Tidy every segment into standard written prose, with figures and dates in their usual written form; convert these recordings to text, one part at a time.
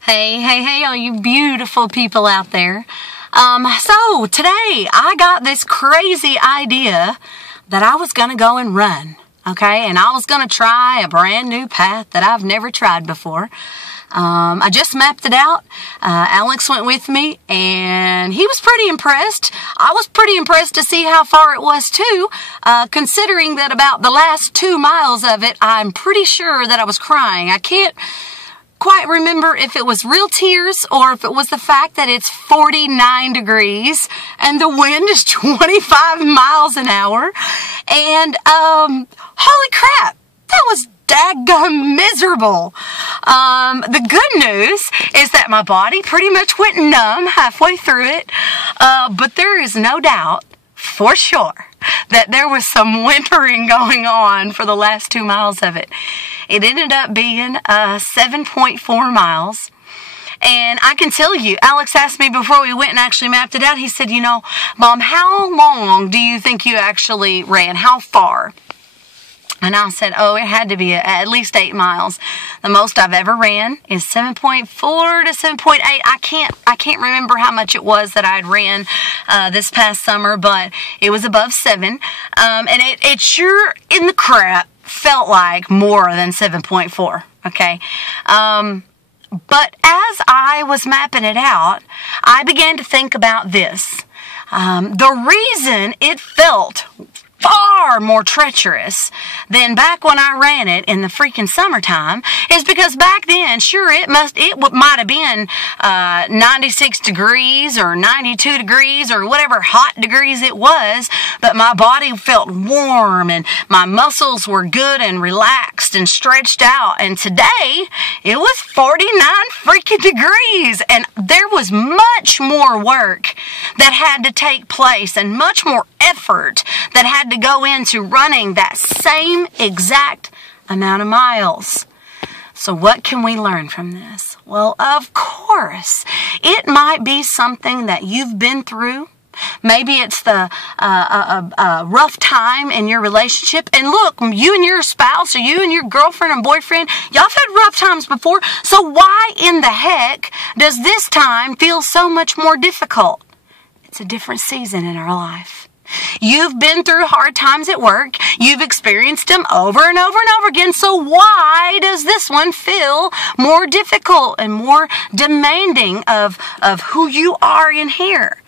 Hey, all you beautiful people out there. So today I got this crazy idea that I was going to go and run, okay? And I was going to try a brand new path that I've never tried before. I just mapped it out. Alex went with me and he was pretty impressed. I was pretty impressed to see how far it was too, considering that about the last 2 miles of it, I'm pretty sure that I was crying. I can't quite remember if it was real tears or if it was the fact that it's 49 degrees and the wind is 25 miles an hour. And, holy crap, that was daggum miserable. The good news is that my body pretty much went numb halfway through it. But there is no doubt for sure that there was some wintering going on for the last 2 miles of it. It ended up being 7.4 miles. And I can tell you, Alex asked me before we went and actually mapped it out. He said, you know, Mom, how long do you think you actually ran? How far? And I said, oh, it had to be at least 8 miles. The most I've ever ran is 7.4 to 7.8. I can't remember how much it was that I'd ran this past summer, but it was above 7. And it sure in the crap felt like more than 7.4. Okay. But as I was mapping it out, I began to think about this. The reason it felt far more treacherous than back when I ran it in the freaking summertime is because back then, sure, it might have been 96 degrees or 92 degrees or whatever hot degrees it was, but my body felt warm and my muscles were good and relaxed and stretched out. And today, it was 49 freaking degrees, and there was much more work that had to take place and much more effort that had to go into running that same exact amount of miles. So what can we learn from this? Well, of course, it might be something that you've been through. Maybe it's the rough time in your relationship. And look, you and your spouse or you and your girlfriend and boyfriend, y'all have had rough times before. So why in the heck does this time feel so much more difficult? It's a different season in our life. You've been through hard times at work. You've experienced them over and over and over again. So why does this one feel more difficult and more demanding of who you are in here?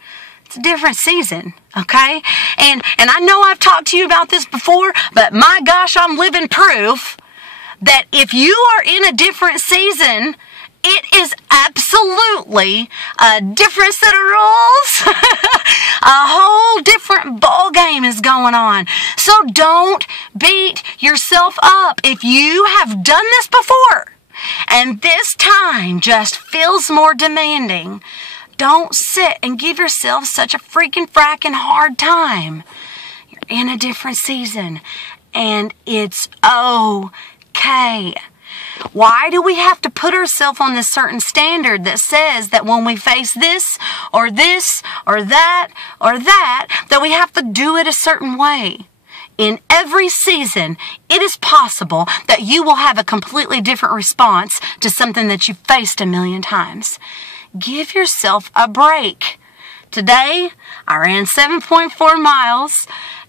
It's a different season, okay? And I know I've talked to you about this before, but my gosh, I'm living proof that if you are in a different season, it is absolutely a different set of rules. A whole different ball game is going on. So don't beat yourself up. If you have done this before and this time just feels more demanding, don't sit and give yourself such a freaking fracking hard time. You're in a different season and it's okay. Why do we have to put ourselves on this certain standard that says that when we face this or this or that or that we have to do it a certain way? In every season, it is possible that you will have a completely different response to something that you've faced a million times. Give yourself a break. Today, I ran 7.4 miles.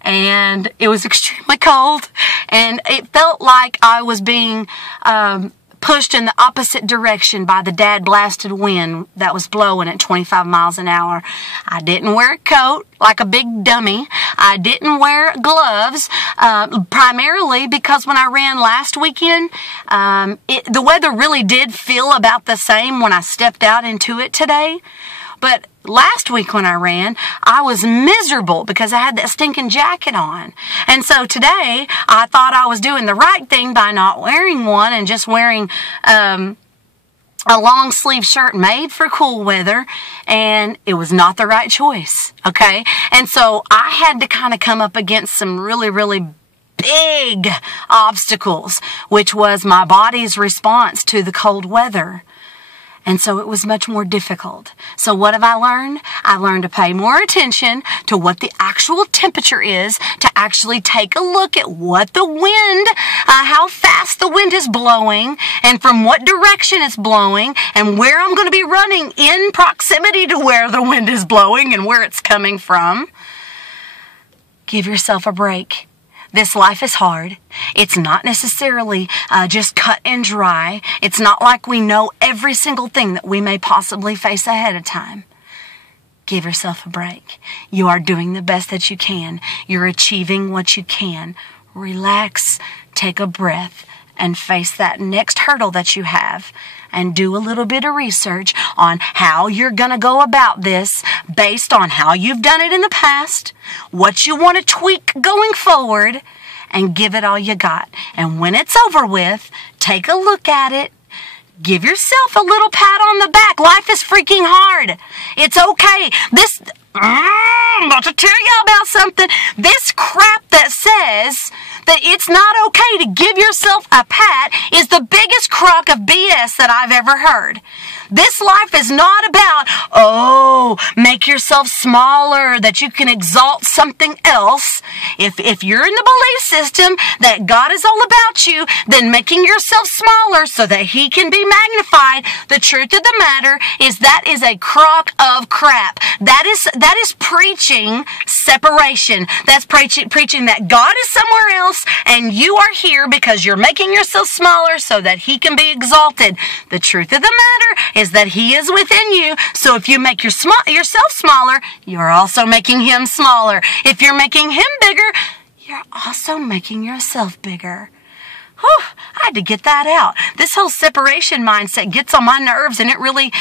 And it was extremely cold, and it felt like I was being pushed in the opposite direction by the dad-blasted wind that was blowing at 25 miles an hour. I didn't wear a coat like a big dummy. I didn't wear gloves, primarily because when I ran last weekend, the weather really did feel about the same when I stepped out into it today. But last week when I ran, I was miserable because I had that stinking jacket on. And so today, I thought I was doing the right thing by not wearing one and just wearing a long sleeve shirt made for cool weather. And it was not the right choice, okay? And so I had to kind of come up against some really, really big obstacles, which was my body's response to the cold weather. And so it was much more difficult. So what have I learned? I learned to pay more attention to what the actual temperature is, to actually take a look at what the wind, how fast the wind is blowing, and from what direction it's blowing, and where I'm going to be running in proximity to where the wind is blowing and where it's coming from. Give yourself a break. This life is hard. It's not necessarily just cut and dry. It's not like we know every single thing that we may possibly face ahead of time. Give yourself a break. You are doing the best that you can. You're achieving what you can. Relax, take a breath, and face that next hurdle that you have. And do a little bit of research on how you're going to go about this based on how you've done it in the past, what you want to tweak going forward, and give it all you got. And when it's over with, take a look at it. Give yourself a little pat on the back. Life is freaking hard. It's okay. I'm about to tell you about something. This crap that says that it's not okay to give yourself a pat is the biggest crock of BS that I've ever heard. This life is not about, make yourself smaller, that you can exalt something else. If you're in the belief system that God is all about you, then making yourself smaller so that He can be magnified, the truth of the matter is that is a crock of crap. That is preaching separation. That's preaching that God is somewhere else and you are here because you're making yourself smaller so that He can be exalted. The truth of the matter is that He is within you. So if you make yourself smaller, you're also making Him smaller. If you're making Him bigger, you're also making yourself bigger. Whew, I had to get that out. This whole separation mindset gets on my nerves, and it really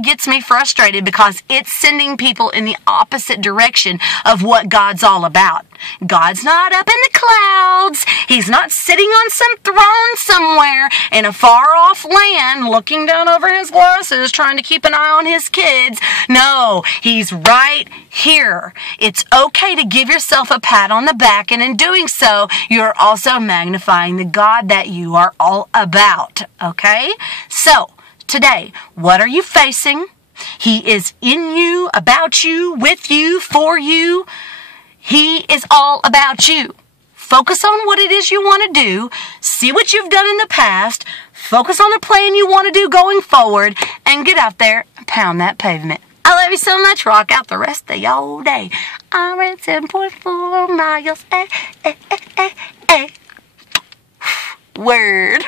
gets me frustrated because it's sending people in the opposite direction of what God's all about. God's not up in the clouds. He's not sitting on some throne somewhere in a far-off land looking down over His glasses trying to keep an eye on His kids. No, He's right here. It's okay to give yourself a pat on the back, and in doing so, you're also magnifying the God that you are all about, okay? So, today, what are you facing? He is in you, about you, with you, for you. He is all about you. Focus on what it is you want to do. See what you've done in the past. Focus on the plan you want to do going forward, and get out there and pound that pavement. I love you so much. Rock out the rest of your day. I ran 7.4 miles. Word.